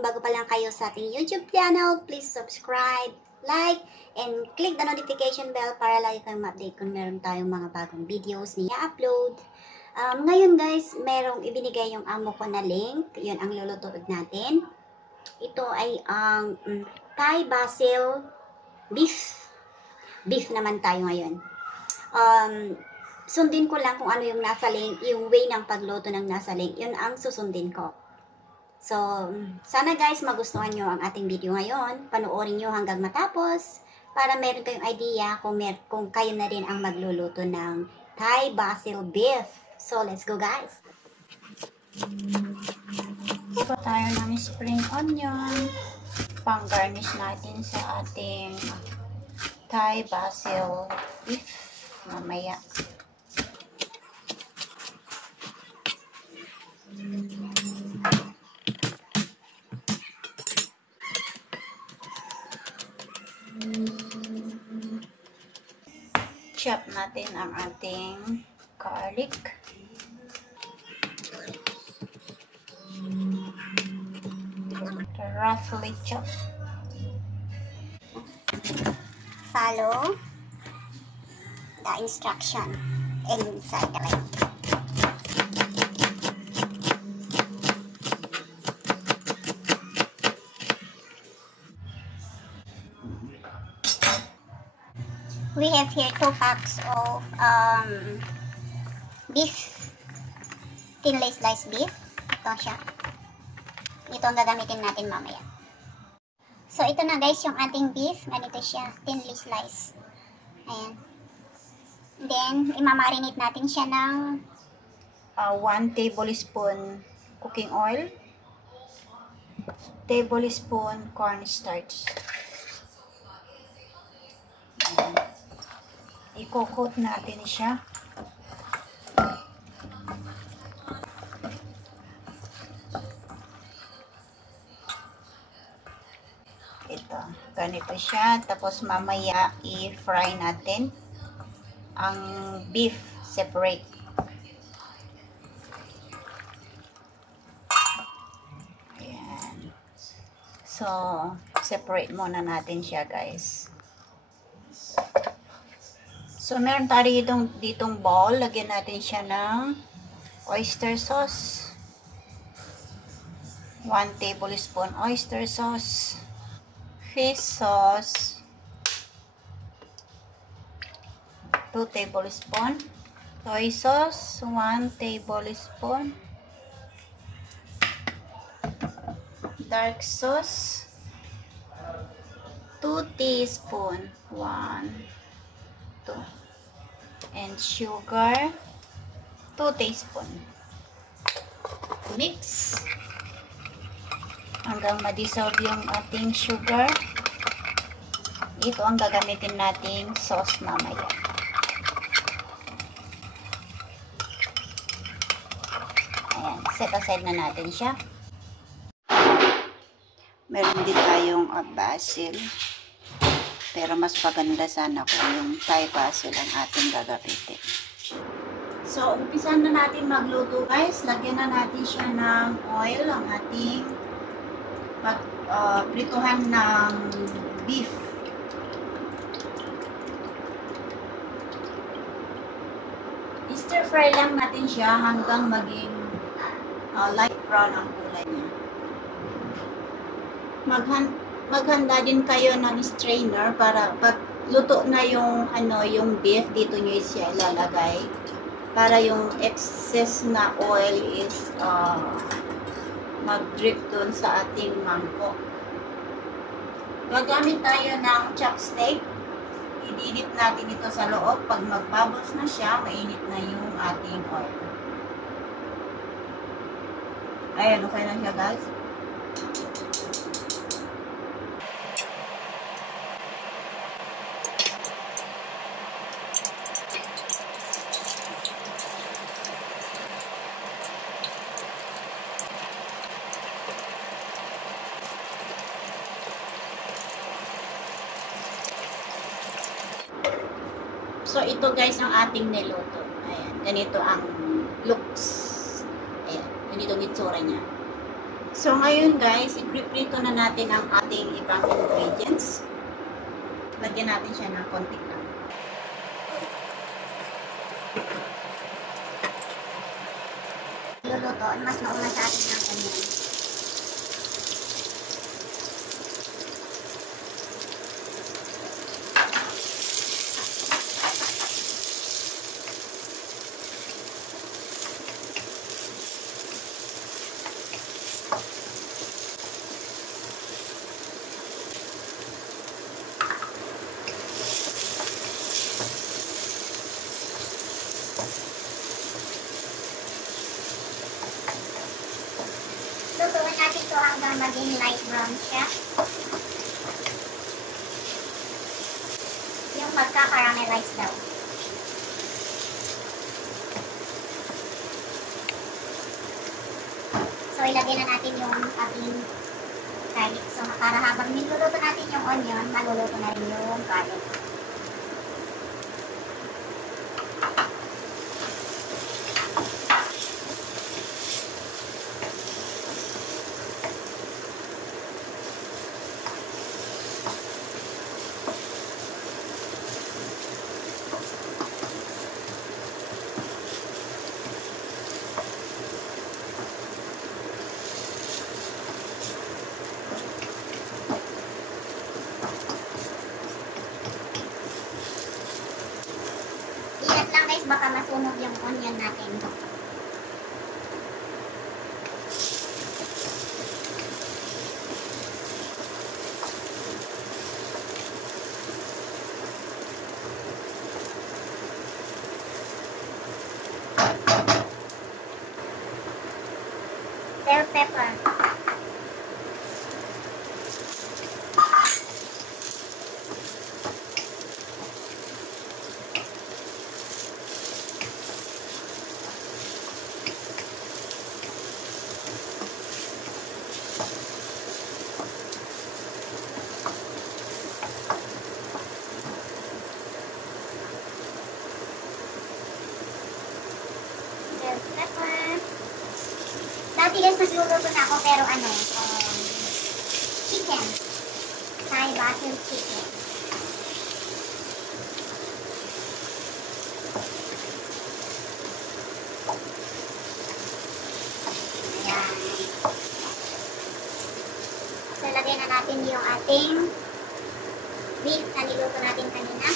Kung bago pa lang kayo sa ating YouTube channel, please subscribe, like, and click the notification bell para lagi kayong ma-update kung meron tayong mga bagong videos na i-upload. Ngayon guys, merong ibinigay yung amo ko na link. Yun ang lulutuin natin. Ito ay ang Thai basil beef. Beef naman tayo ngayon. Sundin ko lang kung ano yung nasa link, yung way ng pagluto ng nasa link. Yun ang susundin ko. So, sana guys magustuhan nyo ang ating video ngayon. Panoorin nyo hanggang matapos para meron kayong idea kung kayo na rin ang magluluto ng Thai basil beef. So, let's go guys! Iba tayo ng spring onion. Pang-garnish natin sa ating Thai basil beef mamaya. Chop natin ang ating garlic. Roughly chop. Follow the instruction inside the link. We have here 2 packs of beef, thinly sliced beef. Ito siya. Ito ang gagamitin natin mamaya. So, ito na guys yung ating beef. Ganito siya, thinly sliced. Ayan. Then, imamarinate natin siya ng 1 tablespoon cooking oil, tablespoon cornstarch. I-coat natin siya. Ito, ganito siya. Tapos mamaya i-fry natin ang beef separate. Ayan. So, separate muna natin siya guys. So, meron tayo ditong bowl. Lagyan natin siya ng oyster sauce. 1 tablespoon oyster sauce. Fish sauce. 2 tablespoon. Soy sauce. 1 tablespoon. Dark sauce. 2 teaspoon. 1, 2. And sugar 2 teaspoon. Mix hanggang ma-dissolve yung ating sugar. Ito ang gagamitin nating sauce mamaya. Ayan, set aside na natin siya. Meron din tayong basil. Pero mas paganda sana kung yung Thai basil ang ating gagamitin. So, umpisan na natin magluto guys. Lagyan na natin siya ng oil, ang ating prituhan ng beef. I-stir fry lang natin siya hanggang maging light brown ang kulay niya. Maghanda din kayo ng strainer para pag luto na yung yung beef, dito nyo siya ilalagay para yung excess na oil is mag-drip dun sa ating mangkok. Gagamit tayo ng chopstick. Ididip natin ito sa loob. Pag mag-bubbles na siya, mainit na yung ating oil. Ayan, okay na siya guys. So, ito guys ang ating niluto. Ayan, ganito ang looks. Ayan, ganito ang itsura niya. So, ngayon guys, i-prito na natin ang ating ibang ingredients. Lagyan natin siya ng konti lang. Luluto, mas mauna sa atin ng onion. Lutuin natin ito hanggang maging light brown siya. Yung magka-caramelize daw. So, ilagay na natin yung ating garlic. So, para habang niluluto natin yung onion, maluluto na rin yung garlic. Ingat lang guys, baka masunog yung onion natin. Bell pepper. Bell pepper. Dati guys, nagluluto na ako pero chicken. Thai basil chicken. Ayan. So, lagay na natin yung ating beef na niluto natin kanina.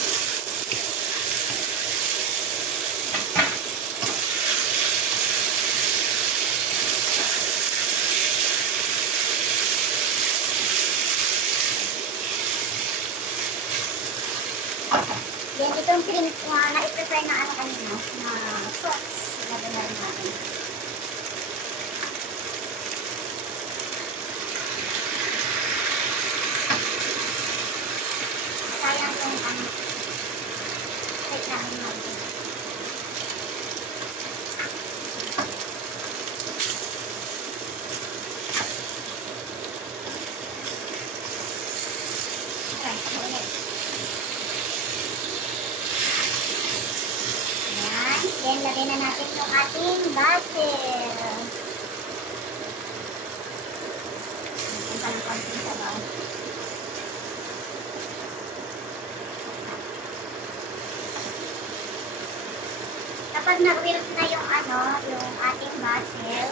Then, itong cream na-prepare na kanina, na sauce. Ilagay na rin natin. Sayang yung wait namin natin. Okay, ulit. Then, lagay na natin yung ating basil. Ang palang-konting sabaw. Kapag nag-wilt na yung yung ating basil,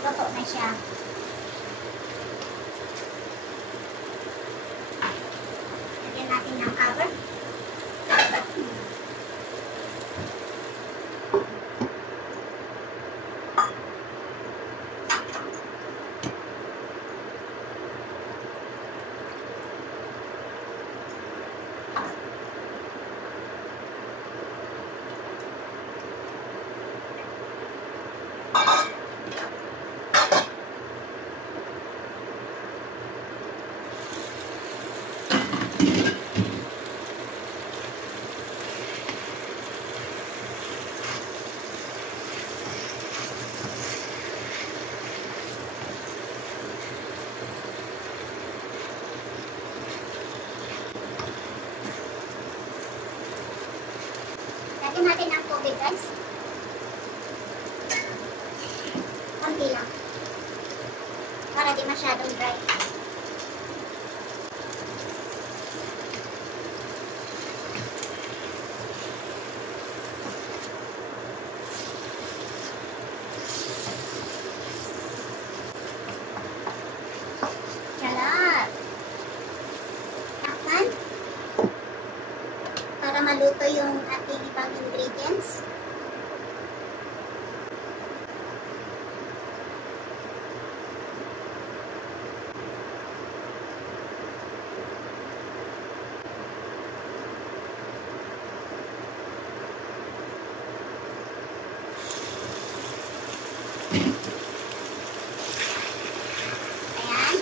luto na siya. Lagyan natin ng cover. Lagyan natin ng tubig guys. Konti lang. Right. Kalat. Takpan. Para maluto yung ating ibang ingredients. Ayan.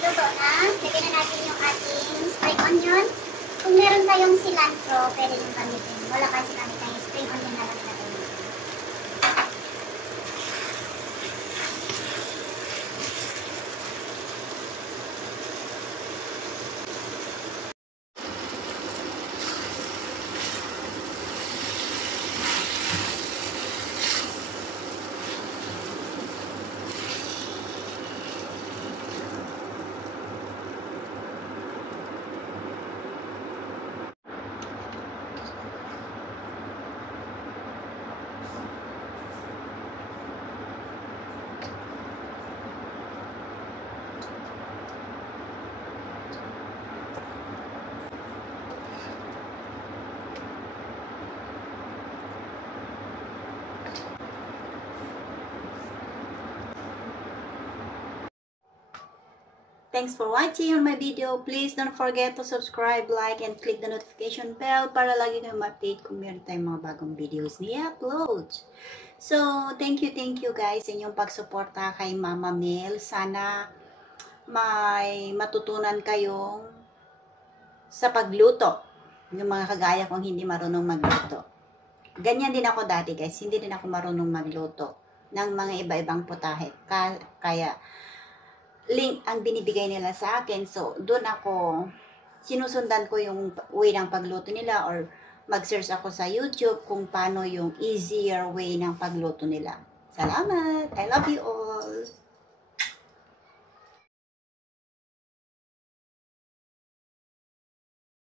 Luto na. Lagyan na natin yung ating spring onion. Kung meron tayong cilantro, pwede yung gamitin. Wala kasi kami tayong spring onion na lang natin. Thanks for watching on my video. Please don't forget to subscribe, like, and click the notification bell para lagi kayong ma-update kung meron tayong mga bagong videos ni-upload. So, thank you guys sa inyong pagsuporta kay Mama Mel. Sana may matutunan kayong sa pagluto. Yung mga kagaya kong hindi marunong magluto. Ganyan din ako dati guys. Hindi din ako marunong magluto ng mga iba-ibang putahe. Kaya link ang binibigay nila sa akin. So, doon ako, sinusundan ko yung way ng pagluto nila or mag-search ako sa YouTube kung paano yung easier way ng pagluto nila. Salamat! I love you all!